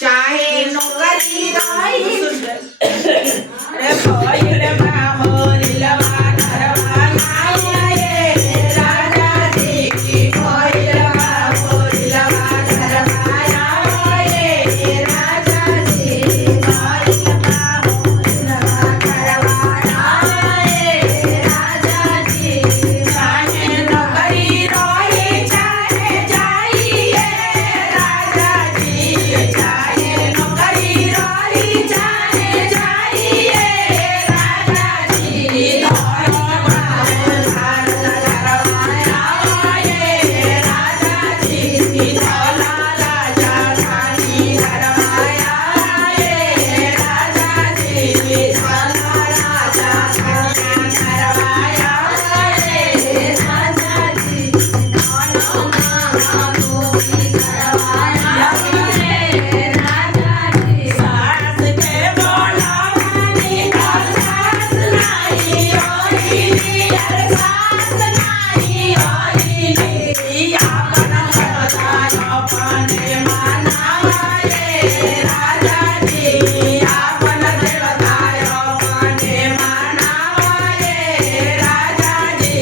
चाहे नौकरी रही रे भइल बा होरिलवा घरवा आए राजा जी की भइल बा होरिलवा घरवा आए राजा जी भइल बा होरिलवा घरवा आए राजा जी चाहे नौकरी रही चाहे जाइए राजा जी चाहे नौकरी रही चाहे जाइए राजा जी धर्म धार करवाया आए राजा जी धौला राजा धानी करवाया आए राजा जी धौला राजा धानी करवाया आए राजा जी धौला महाभोगी करवाया आए राजा जी सास के बोलावनी सास नाही होइली सास नाही होइली आपन हृदय अपने मनाए राजा जी आपन हृदय अपने मनाए राजा जी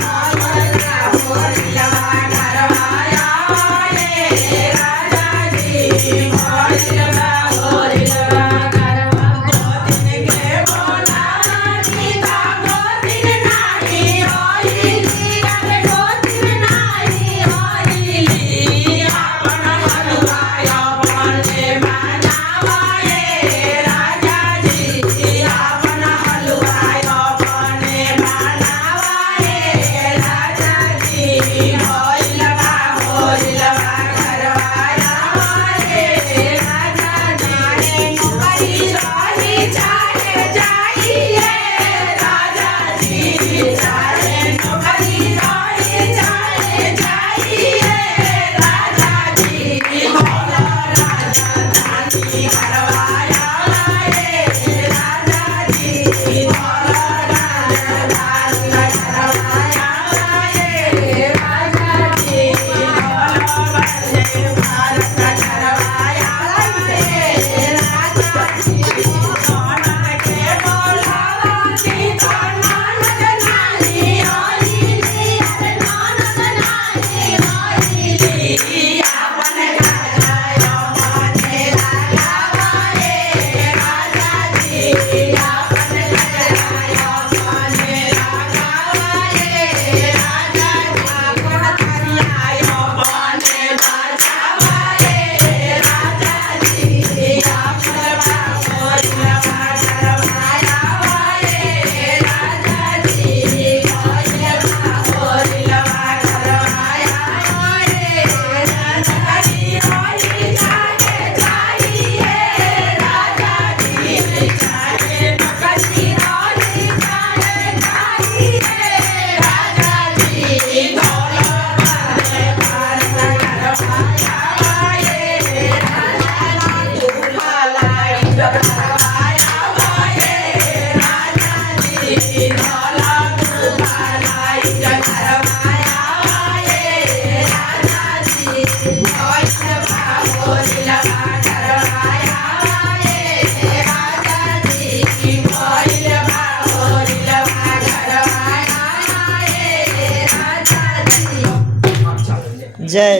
आपन होरिलवा घरवाया आए राजा जी होरिलवा होरिलवा घरवा गोदिन के बोलावनी ता गोदिन नाही होइली अरे गोदिन नाही होइली आपन हलवाय अपने मनावाए राजा जी आपन हलवाय अपने मनावाए राजा जी होइलवा होरिलवा घरवाया आए राजा जी नौकरी रही चाहे जाइए राजा जी चाहे नौकरी रही चाहे जाइए राजा जी धौला राजा धानी करवाया आए राजा जी धौला राजा धानी करवाया आए राजा जी धौला बंदे भारत करवाया आए राजा जी ननद के बोलावनी तो ननद नाही होइली अरे ननद नाही होइली आपन राजा अपने लगावाए राजा जी आपन राजा अपने लगावाए राजा जी आपन कन्या अपने बचावाए राजा जी आपन होरिलवा घरवाया आए राजा जी होरिलवा होरिलवा घरवाया आए राजा जी होई चाहे जाइए राजा जी चाहे नौकरी रही चाहे जाइए राजा जी धौला बंदे भारत करवाया आए राजा जी भलाई करवाया आए राजा जी धौला भलाई करवाया आए राजा जी होइलवा होरिलवा घरवाया आए राजा जी होइलवा होरिलवा घरवाया आए राजा जी जय